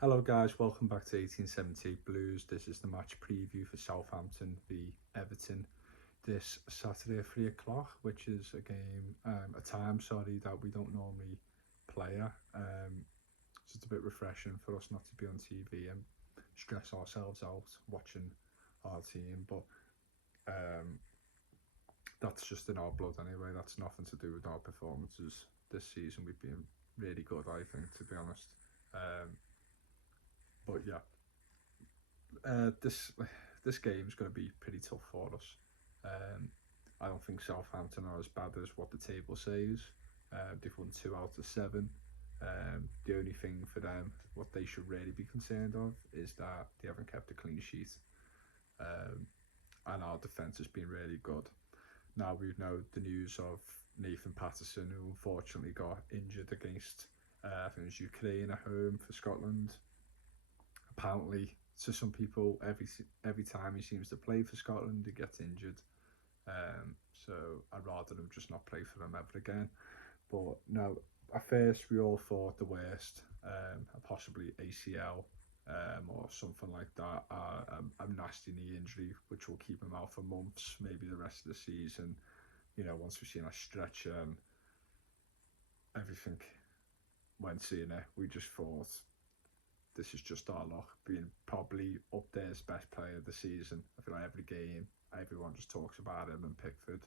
Hello guys, welcome back to 1878 Blues. This is the match preview for Southampton v Everton this Saturday at 3 o'clock, which is a game, a time, sorry, that we don't normally play at. So it's a bit refreshing for us not to be on TV and stress ourselves out watching our team, but um, that's just in our blood anyway. That's nothing to do with our performances this season. We've been really good, I think, to be honest. Um, but yeah, this game is going to be pretty tough for us. Um, I don't think Southampton are as bad as what the table says. They've won 2 out of 7. The only thing for them, what they should really be concerned of, is that they haven't kept a clean sheet, um, and our defence has been really good. Now we know the news of Nathan Patterson, who unfortunately got injured against I think it was Ukraine at home for Scotland. Apparently, to some people, every time he seems to play for Scotland, he gets injured. So I'd rather him just not play for them ever again. But no, at first we all thought the worst, possibly ACL, or something like that, a nasty knee injury which will keep him out for months, maybe the rest of the season. Once we've seen a stretcher and everything went seeing it, we just thought this is just our luck, being probably up there as best player of the season. I feel like every game, everyone just talks about him and Pickford,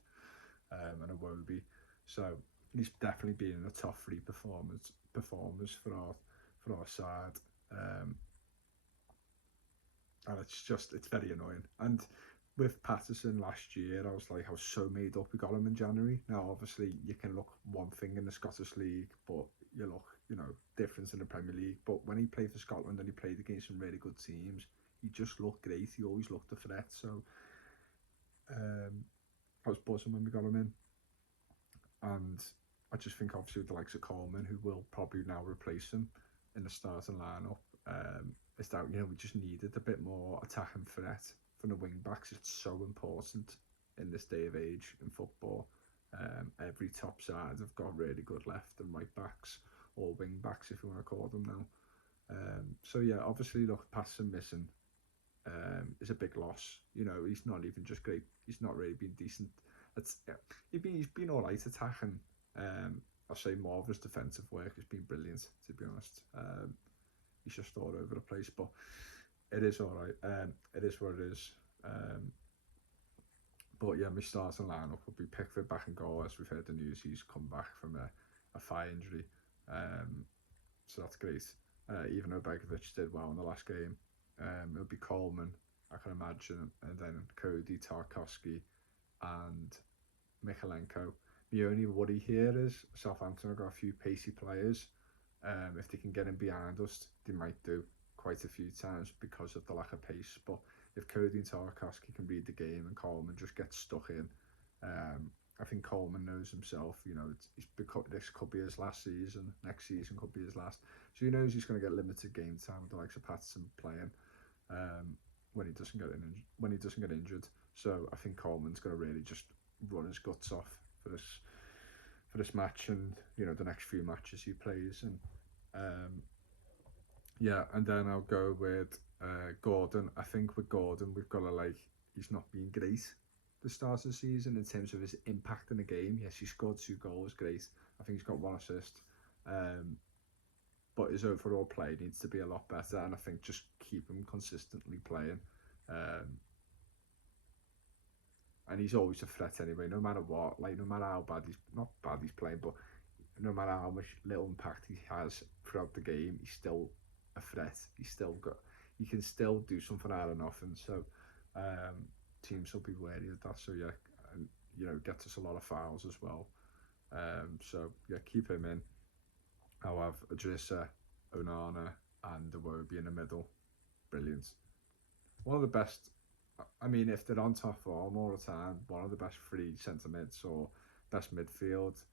and Iwobi. So he's definitely been in the top 3 performers for our side, and it's very annoying. And with Patterson last year, I was so made up we got him in January. Now, obviously, you can look one thing in the Scottish League, but you look, difference in the Premier League. But when he played for Scotland and he played against some really good teams, he just looked great. He always looked a threat. So I was buzzing when we got him in. And I just think, obviously, with the likes of Coleman, who will probably now replace him in the starting lineup, is that, we just needed a bit more attacking threat from the wing backs. It's so important in this day of age in football. Every top side have got really good left and right backs, or wing backs if you want to call them now. So yeah, obviously, look, Patterson missing is a big loss. He's not even just great. He's not really been decent. He's been all right attacking. I'll say more of his defensive work has been brilliant, to be honest. He's just all over the place, but it is all right. It is what it is. But yeah, my starting lineup will be Pickford back in goal. As we've heard the news, he's come back from a thigh injury, so that's great. Even though Begovic did well in the last game, it'll be Coleman, I can imagine, and then Cody, Tarkowski, and Mikalenko. The only worry here is Southampton have got a few pacey players. If they can get in behind us, they might do quite a few times because of the lack of pace. But if Cody and Tarkowski can read the game and Coleman just gets stuck in, I think Coleman knows himself. This could be his last season. Next season could be his last. So he knows he's going to get limited game time with the likes of Patterson playing when he doesn't get injured. So I think Coleman's going to really just run his guts off for this match and the next few matches he plays. And yeah, and then I'll go with Gordon. I think with Gordon we've got to he's not been great the start of the season in terms of his impact in the game. Yes, he scored 2 goals, great. I think he's got 1 assist. But his overall play needs to be a lot better, and I think just keep him consistently playing. And he's always a threat anyway, no matter what. No matter how bad he's playing, but no matter how much little impact he has throughout the game, he's still a threat. He can still do something out of nothing. So teams will be wary of that. So yeah, and gets us a lot of fouls as well. So yeah, keep him in. I'll have Adrissa, Onana, and Iwobi in the middle. Brilliant. One of the best. I mean, if they're on top form all the time, one of the best 3 centre mids or best midfield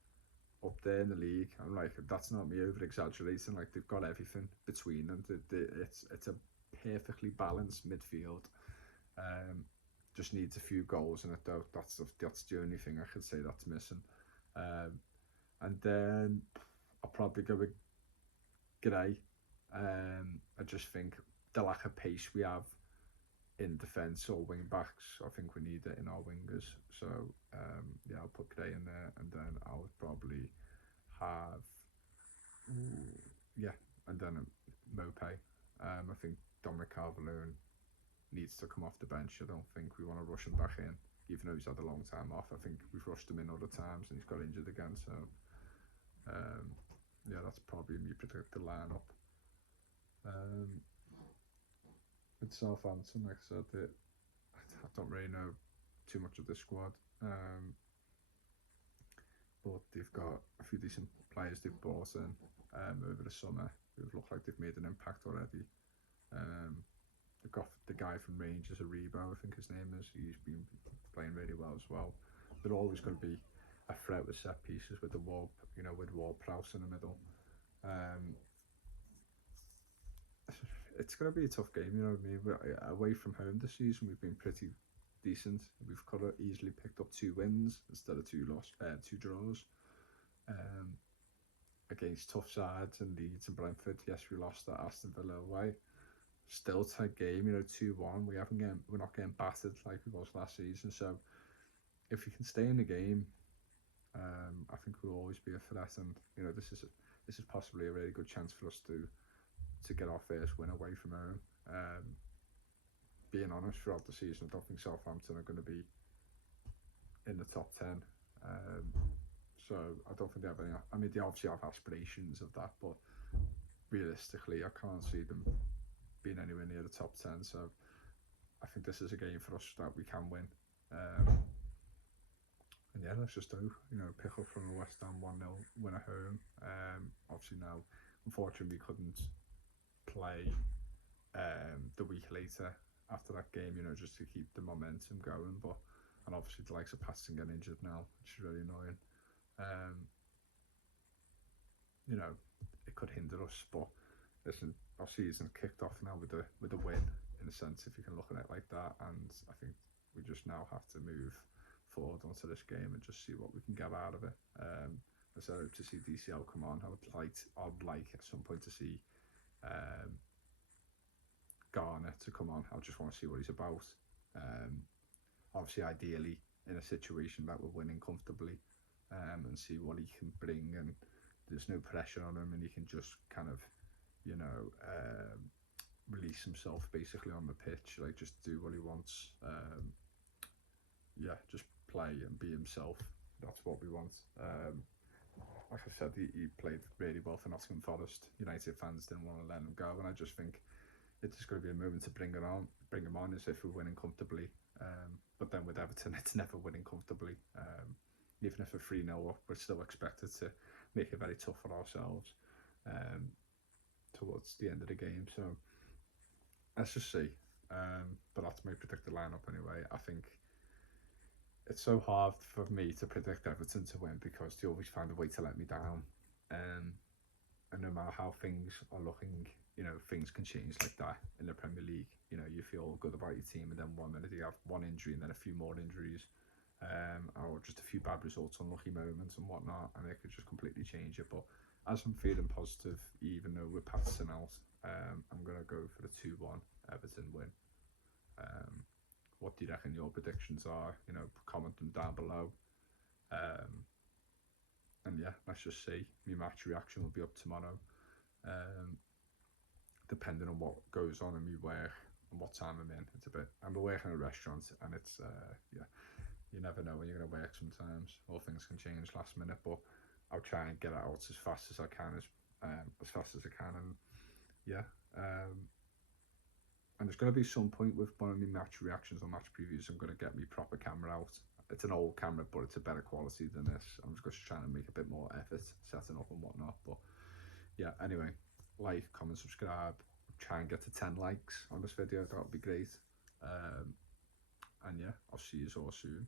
up there in the league. I'm like, that's not me over exaggerating. They've got everything between them. It's a perfectly balanced midfield. Just needs a few goals in it though. That's the only thing I could say that's missing. And then I'll probably go with Gray I just think the lack of pace we have in defence or wing backs, I think we need it in our wingers. So yeah, I'll put Gray in there, and then I would probably have yeah, and then Mopay. I think Dominic Calvert-Lewin needs to come off the bench. I don't think we want to rush him back in, even though he's had a long time off. I think we've rushed him in other times and he's got injured again. So yeah, that's probably me predicted lineup. With Southampton, like I said, I don't really know too much of the squad, but they've got a few decent players they've brought in over the summer who look like they've made an impact already. They've got the guy from Rangers, Aribo, I think his name is. He's been playing really well as well. They're always going to be a threat with set pieces with the Ward, with Ward-Prowse in the middle. It's going to be a tough game, you know what I mean? We're away from home this season, we've been pretty decent. We've could have easily picked up 2 wins instead of 2 draws. Against tough sides and Leeds and Brentford. Yes, we lost at Aston Villa away. Still tight game, 2-1. We're not getting battered like we was last season. So if we can stay in the game, I think we'll always be a threat. And this is possibly a really good chance for us to get our first win away from home. Being honest, throughout the season, I don't think Southampton are going to be in the top 10. So I don't think they have any. I mean, they obviously have aspirations of that, but realistically, I can't see them being anywhere near the top 10. So I think this is a game for us that we can win. And yeah, let's just pick up from a West Ham 1-0 win at home. Obviously now, unfortunately, we couldn't play the week later after that game, just to keep the momentum going. And obviously the likes of Patterson getting injured now, which is really annoying. It could hinder us, but listen, our season kicked off now with a win, in a sense, if you can look at it like that. And I think we just now have to move forward onto this game and just see what we can get out of it. I hope to see DCL come on. I'd like at some point to see Garner to come on. I just want to see what he's about. Obviously, ideally, in a situation that we're winning comfortably, and see what he can bring. And there's no pressure on him, and he can just kind of, release himself basically on the pitch, like just do what he wants. Just play and be himself. That's what we want. Like I said, he played really well for Nottingham Forest. United fans didn't want to let him go, and I just think it's just going to be a moment to bring him on as if we're winning comfortably. But then with Everton, it's never winning comfortably. Even if we're 3-0 up, we're still expected to make it very tough for ourselves towards the end of the game. So let's just see. But that's my predicted lineup anyway. I think it's so hard for me to predict Everton to win because they always find a way to let me down. And no matter how things are looking, things can change like that in the Premier League. You feel good about your team, and then 1 minute you have 1 injury and then a few more injuries, or just a few bad results, unlucky moments and whatnot, and it could just completely change it. But as I'm feeling positive, even though we're passing out, I'm going to go for the 2-1 Everton win. What do you reckon your predictions are? Comment them down below. And yeah, let's just see. My match reaction will be up tomorrow. Depending on what goes on in my work and what time I'm in. I'm working in a restaurant, and it's you never know when you're going to work sometimes. All things can change last minute, but I'll try and get it out as fast as I can, as fast as I can. And yeah, and there's going to be some point with one of my match reactions or match previews, I'm going to get my proper camera out. It's an old camera, but it's a better quality than this. I'm just trying to make a bit more effort setting up and whatnot. But yeah, anyway, like, comment, subscribe. Try and get to 10 likes on this video. That would be great. And yeah, I'll see you all soon.